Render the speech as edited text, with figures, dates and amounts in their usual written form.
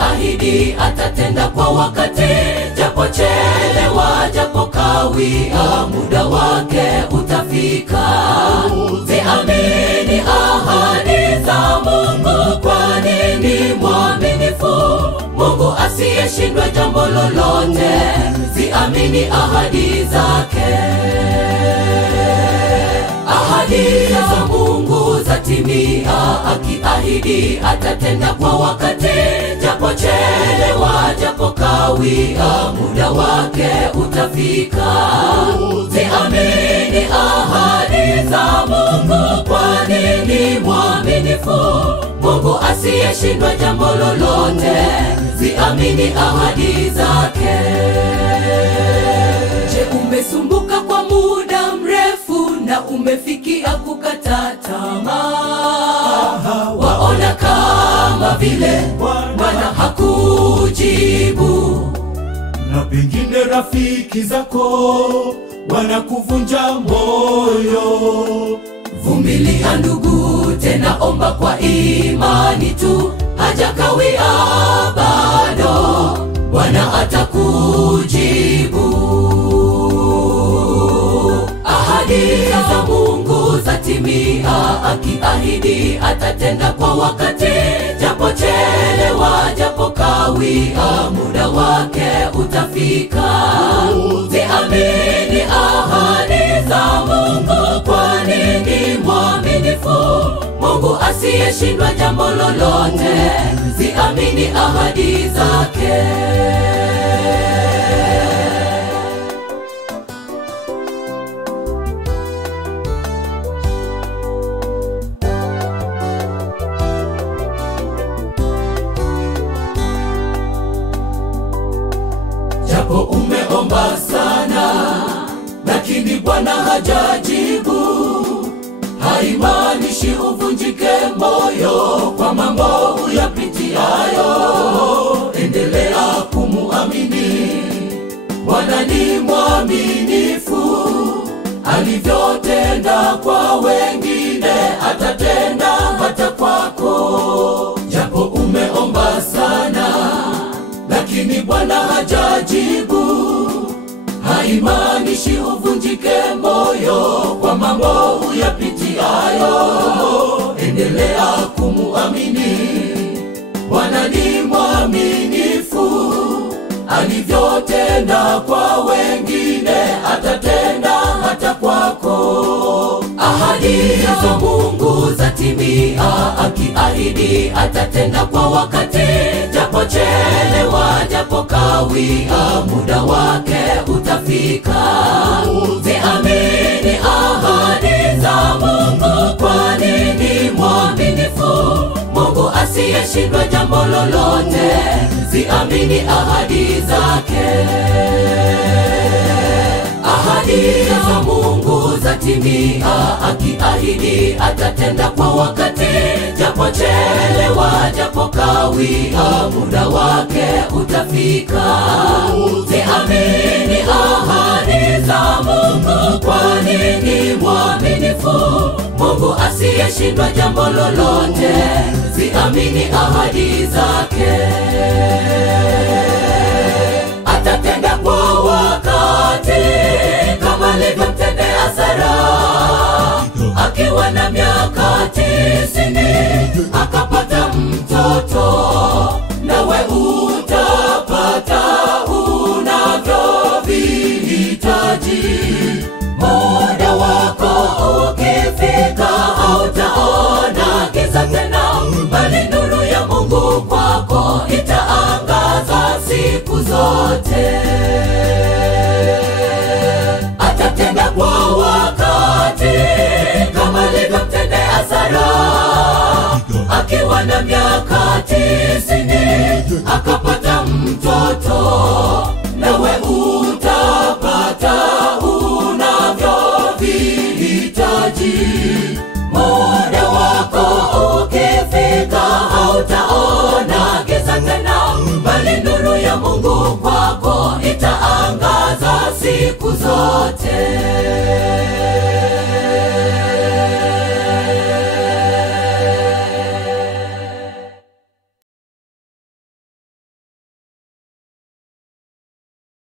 akiahidi atatenda kwa wakati, japo chelewa, japo kawia, muda wake utafika. Ziamini ahadi za Mungu, kwani ni mwaminifu, Mungu asiyeshindwa jambo lolote. Ziamini ahadi zake. Ahadi za Mungu zatimia, akiahidi atatenda kwa wakati, japo chelewa, japo kawia, muda wake utafika. Ziamini ahadi za Mungu, kwani ni mwaminifu, Mungu asiyeshindwa jambo lolote. Ziamini ahadi zake. Je, umesumbuka kwa muda mrefu na umefikia kukata tamaa? Waona kama vile Bwana hakujibu, na pengine rafiki zako wanakuvunja moyo. Vumilia ndugu, tena omba kwa imani tu, hajakawia bado, Bwana atakujibu. Ahadi za Mungu zatimia, akiahidi atatenda kwa wakati, japo chelewa, japo kawia, muda wake utafika. Ziamini ahadi za Mungu, kwani ni mwaminifu, Mungu asiyeshindwa jambo lolote. Ziamini ahadi zake. Japo umeomba sana, lakini Bwana hajajibu, haimaanishi uvunjike moyo kwa mambo uyapitiayo. Endelea kumuamini, Bwana ni mwaminifu, alivyotenda kwa wengine atatenda hata kwako. Japo umeomba sana, lakini Bwana hajajibu, haimaanishi uvunjike moyo kwa mambo uyapitiayo. Endelea kumuamini, Bwana ni mwaminifu, alivyotenda kwa wengine atatenda hata kwako. Ahadi za Mungu zatimia, akiahidi atatenda kwa wakati, japo chelewa, japo kawia, muda wake utafika. Ziamini ahadi za Mungu, kwani ni mwaminifu, Mungu asiyeshindwa jambo lolote. Ziamini ahadi zake. Ahadi za Mungu zatimia, akiahidi atatenda kwa wakati, japo chelewa, japo kawia, muda wake utafika. Ziamini ahadi za Mungu, kwani ni mwaminifu, Mungu asiyeshindwa jambo lolote. Ziamini ahadi zake. Atatenda kwa wakati, kama alivyomtendea Sara, akiwa na miaka 90 akapata mtoto. Nawe utapata unavyovihitaji, muda wako ukifika, hautaona giza tena, bali nuru ya Mungu kwako itaangaza siku zote. Atatenda kwa wakati, kama alivyomtendea Sara, akiwa na miaka 90 akapata mtoto.